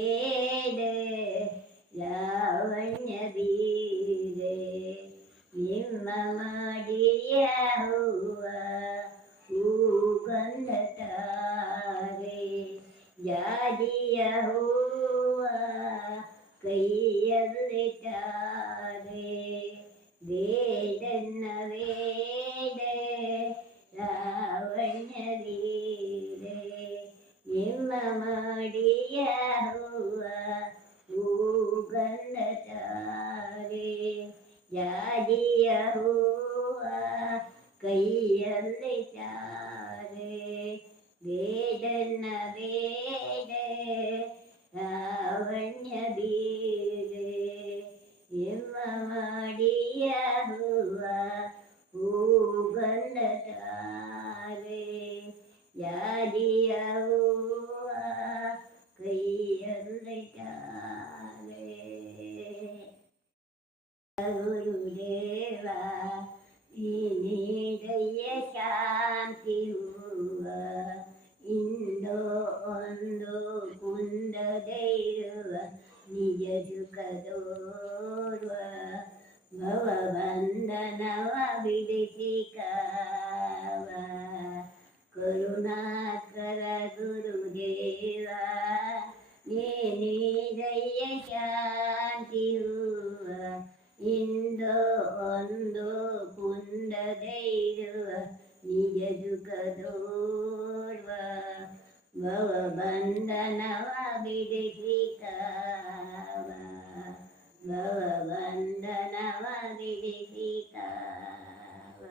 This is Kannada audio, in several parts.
ಬೇಡೆ ಲಾವಣ್ಯ ಬೀರೆ ನಿಮ್ಮ ಮಾಡಿಯ ಹೂವ ಹೂಗಂಧ ತಾರೆ ಜಾಜಿಯ ಹೂವ ಕೈಯಲ್ಲಿ ತಾರೆ ಬೇಡನ್ನ ಬೇಡೆ ಲಾವಣ್ಯ ಬೀರೆ ನಿಮ್ಮ ಮಾಡಿಯ ಹೂವ ಹೂಗಂಧ ತಾರೆ ಜಾಜಿಯ ಹೂವ ಕೈಯಲ್ಲಿ ತಾರೆ ಬೇಡನ್ನ ಬೇಡೆ ಲಾವಣ್ಯ ಬೀರೆ ನಿಮ್ಮ ಮಾಡಿಯ ಹೂವ ಹೂಗಂಧ ತಾರೆ ಜಾಜಿಯ ಹೂವ ಕೈಯಲ್ಲಿ ತಾರೆ ಗುರುದೇವ ನೀಡಯ್ಯ ಶಾಂತಿ ಹೂವ ಇಂದೋ ಒಂದು ಕುಂದದೇ ಇರುವ ನಿಜ ಸುಖದೋರ್ವ ಭವಬಂಧನವ ಬಿಡಿಸಿ ಕಾವ ಕರುಣಾಕರ ಗುರುದೇವ ನೀಡಯ್ಯ ಶಾಂತಿ ಹೂವ ಇಂದೋ ಒಂದು ಕುಂದದೇ ಇರುವ ನಿಜ ಸುಖದೋರ್ವ ಭವಬಂಧನವ ಬಿಡಿಸಿ ಕಾವ ಭವಬಂಧನವ ಬಿಡಿಸಿ ಕಾವ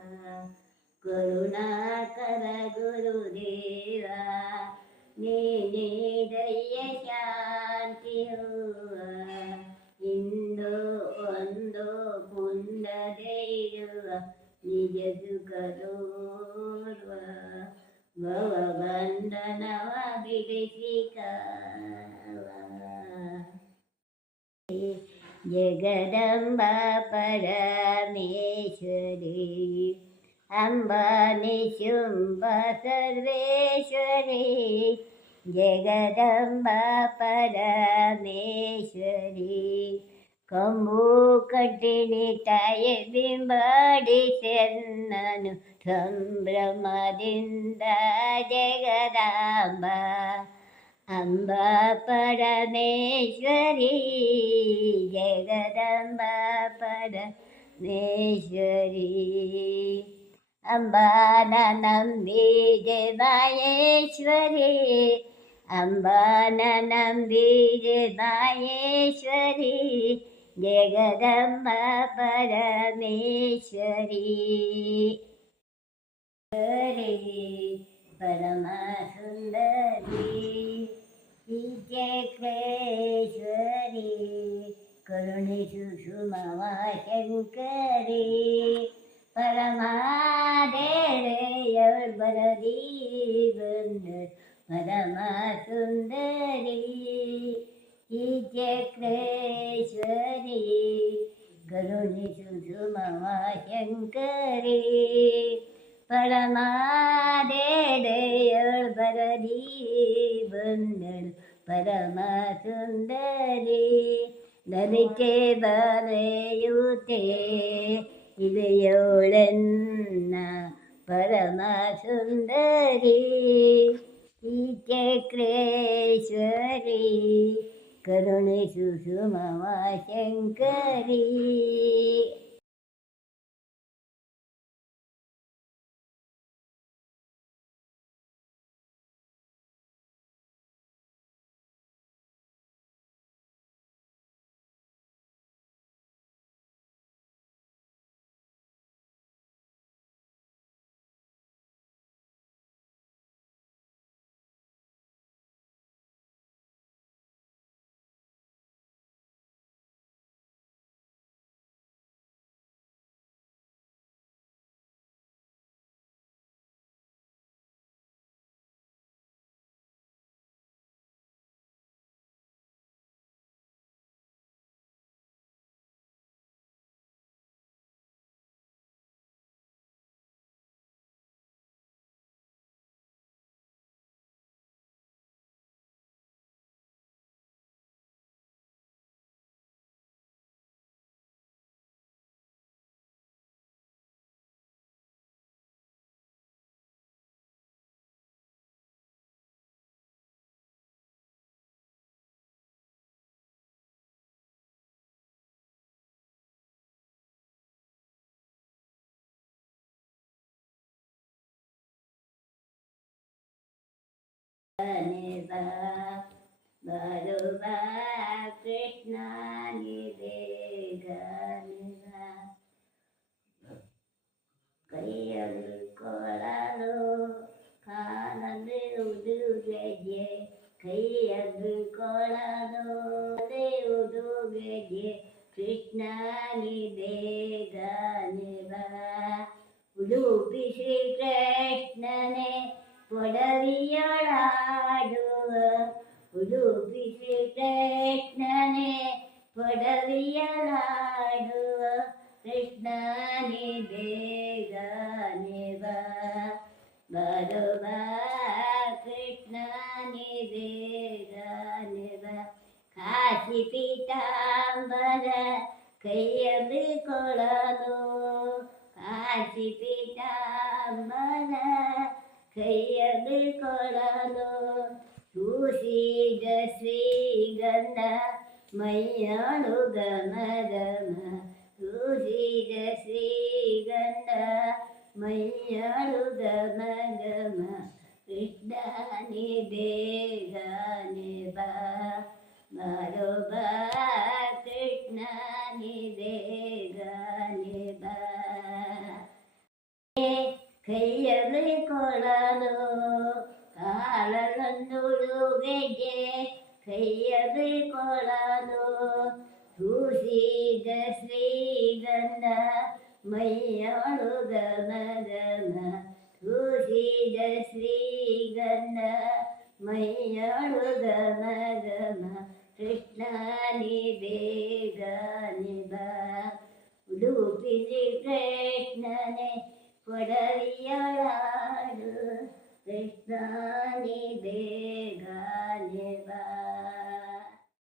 ಕರುಣಾಕರ ಗುರುದೇವ ನೀಡಯ್ಯ ಶಾಂತಿ ಹೂವ ಇಂದು ಒಂದು ಕುಂದದೇ ಇರುವ ನಿಜ ಸುಖದೋರ್ವ ಭವಬಂಧನವ ಬಿಡಿಸಿ ಕಾವ ಜಗದಂಬ ಪರಮೇಶ್ವರಿ ಅಂಬಾ ನಿಶುಂಭ ಸರ್ವೇಶ್ವರಿ ಜಗದಂಬ ಪರಮೇಶ್ವರಿ ಕಂಬು ಕಟ್ಟಿನಿ ತಾಯ ಬಿಂಬಡಿಸೆನ್ನನು ಸಂಭ್ರಮದಿಂದ ಜಗದಾಂಬ ಅಂಬಾ ಪರಮೇಶ್ವರಿ ಜಗದಂಬ ಪರಮೇಶ್ವರಿ ಅಂಬಾನ ನಂಬಿದೆ ಮಾಯೇಶ್ವರಿ ಅಂಬಾನ ನಂಬಿದೆ ಮಾಯೇಶ್ವರಿ ಜಗದಂಬ ಪರಮೇಶ್ವರಿ ಪರಮ ಸುಂದರಿ ಚಕ್ರೇಶ್ವರಿ ಕರುಣಿಸು ಸುಮವ ಶಂಕರಿ ಪರಮಾದೇಳೆಯವಳು ಬರದಿ ಬಂದು ಪರಮ ಸುಂದರಿ ಈ ಚಕ್ರೇಶ್ವರಿ ಕರುಣಿಸು ಸುಮವ ಶಂಕರಿ ಪರಮಾದೇಳೆಯವಳು ಬರದಿ ಬಂದಳು ಪರಮ ಸುಂದರಿ ಲಲಿತೆ ಬರೆಯುತ್ತೆ ಇವೆಯೋಳನ್ನ ಪರಮ ಸುಂದರಿ ಈ ಚಕ್ರೇಶ್ವರಿ ಕರುಣಿಸು ಸುಮವ ಶಂಕರಿ ನಿಧ ಬರುವ ಕೃಷ್ಣ ನಿದೇಗ ನಿಧ ಕೈಯಲ್ಲಿ ಕೊಳಲು ಕಾಲಲ್ಲಿ ಉಡುಗೆಗೆ ಕೈಯಲ್ಲಿ ಕೊಳಲು ಉಡುಗೆಗೆ ಕೃಷ್ಣ ನಿದೇಗ ನಿಧ ಉಡುಪಿ ಶ್ರೀಕೃಷ್ಣನೇ ಪೊಡವಿಯೊಳಾಡುವ ಉಡುಪಿ ಶ್ರೀಕೃಷ್ಣನೇ ಪೊಡವಿಯೊಳಾಡುವ ಕೃಷ್ಣ ನಿದೇಗ ನಿಧ ಬರುವ ಕೃಷ್ಣ ನಿದೇಗ ನಿಧ ಕಾಶಿ ಪೀತಾಂಬರ ಕೈಯಲ್ಲಿ ಕೊಳಲು ಕಾಶಿ ಪೀತಾಂಬರ ಕೈಯಲ್ಲಿ ಕೊಳಲು ಸೂಸಿದ ಶ್ರೀಗಂಧ ಮೈಯಾಳು ಗಮ ಗಮ ಸೂಸಿದ ಶ್ರೀಗಂಧ ಮೈಯಾಳು ಗಮ ಗಮ ಕೃಷ್ಣ ನಿದೇಗ ನಿಧ ಬರುವ ಕೃಷ್ಣ ನಿದೇಗ ನಿಧ ಕೈಯಲ್ಲಿ ಕೊಳಲು ಕಾಲಲ್ಲೊಂದುಡುಗೆಗೆ ಕೈಯಲ್ಲಿ ಕೊಳಲು ಸೂಸಿದ ಶ್ರೀಗಂಧ ಮೈಯಾಳು ಗಮ ಗಮ ಸೂಸಿದ ಶ್ರೀಗಂಧ ಮೈಯಾಳು ಗಮ ಗಮ ಕೃಷ್ಣ ನಿದೇಗ ನಿಧ ಉಡುಪಿ ಶ್ರೀಕೃಷ್ಣನೇ ಪೊಡವಿಯೊಳಾಡು ಕೃಷ್ಣ ನಿದೇಗ ನಿಧ